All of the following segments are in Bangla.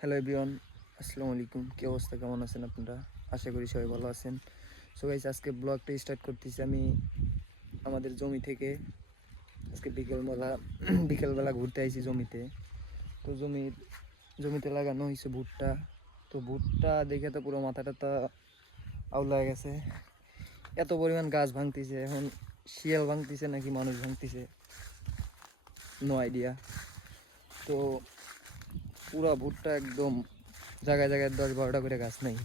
হ্যালো এভরিওয়ান, আসসালামু আলাইকুম। কী অবস্থা, কেমন আছেন আপনারা? আশা করি সবাই ভালো আছেন। সো গাইস, আজকে ব্লগটা স্টার্ট করতেছি আমি আমাদের জমি থেকে। আজকে বিকেলবেলা ঘুরতে আইছি জমিতে। তো জমিতে লাগানো হয়েছে ভুট্টা। তো ভুট্টা দেখে তো পুরো মাথাটা আউলা হয়ে গেছে। এত পরিমাণ গাছ ভাঙতিছে, এখন শিয়াল ভাঙতিছে নাকি মানুষ ভাঙতিছে, নো আইডিয়া। তো পুরা ভুট্টা একদম জায়গায় জায়গায় 10-12টা করে গাছ নাই,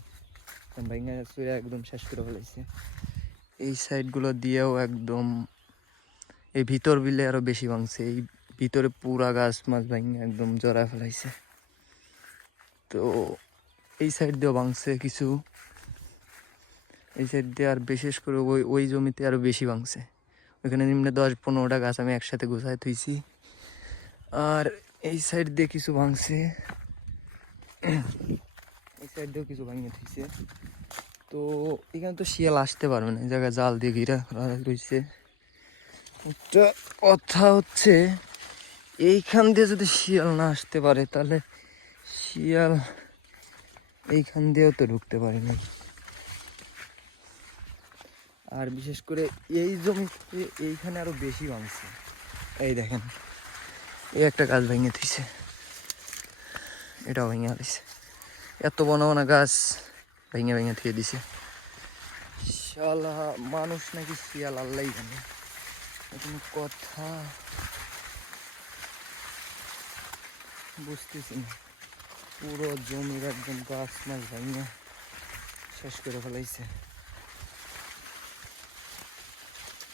ভাঙা চুরা একদম শেষ করে ফেলাইছে। এই সাইডগুলো দিয়েও একদম এই ভিতর বিলে আরো বেশি ভাঙছে। এই ভিতরে পুরা গাছ মাছ ভাঙে একদম জড়ায় ফেলাইছে। তো এই সাইড দিয়েও ভাঙছে কিছু, এই সাইড দিয়ে আর বিশেষ করে ওই জমিতে আরো বেশি ভাঙছে। ওইখানে নিম্নে 10-15টা গাছ আমি একসাথে গুছায় থুইছি। আর এই সাইড দিয়ে কিছু ভাঙছে, এই সাইড দিয়েও কিছু ভাঙিয়ে থুইছে। তো এখানে তো শিয়াল আসতে পারবে না, এই জায়গায় জাল দিয়ে ঘিরা রয়েছে। একটা কথা হচ্ছে, এইখান দিয়ে যদি শিয়াল না আসতে পারে তাহলে শিয়াল এইখান দিয়েও তো ঢুকতে পারে না। আর বিশেষ করে এই জমিতে এইখানে আরো বেশি ভাঙছে। এই দেখেন, এই একটা গাছ ভেঙে দিছে, এটাও ভেঙে দিছে। এত বনা বনা গাছ ভেঙে ভেঙে থুয়ে দিছে। শালা মানুষ নাকি শিয়াল আল্লাহ জানে, কোনো কথা বুঝতেছি না। পুরো জমির একদম গাছ মাছ ভেঙে শেষ করে ফেলাইছে।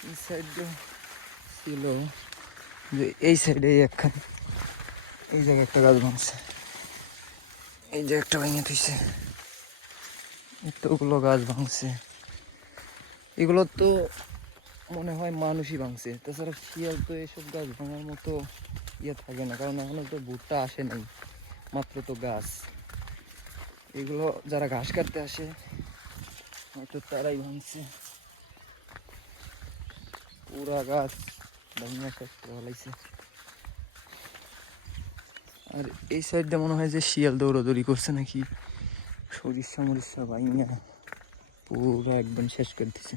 এই সাইডে ছিল যে এই সাইডে একখানে, এই জায়গায় একটা গাছ ভাঙছে, এই যে একটা ভেঙে থুইছে, এতগুলো গাছ ভাঙছে। এগুলো তো মনে হয় মানুষই ভাঙছে, তাছাড়া শিয়াল তো এসব গাছ ভাঙার মতো ইয়ে থাকে না, কারণ এখনো তো ভুট্টা আসে নাই, মাত্র তো গাছ। এগুলো যারা ঘাস কাটতে আসে হয়তো তারাই ভাঙছে। পুরা গাছ ভাঙা শেষ করে ফেলাইছে। আর এই সাইডটা মনে হয় যে শিয়াল দৌড়াদৌড়ি করছে নাকি, সরিষা মরিষা ভাঙা পুরো একদম শেষ করে দিছে।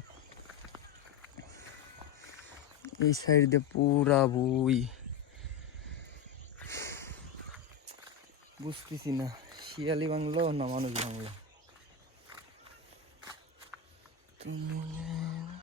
এই সাইড দিয়ে পুরা বই, বুঝতেছি না শিয়ালি ভাঙলো না মানুষ ভাঙলো।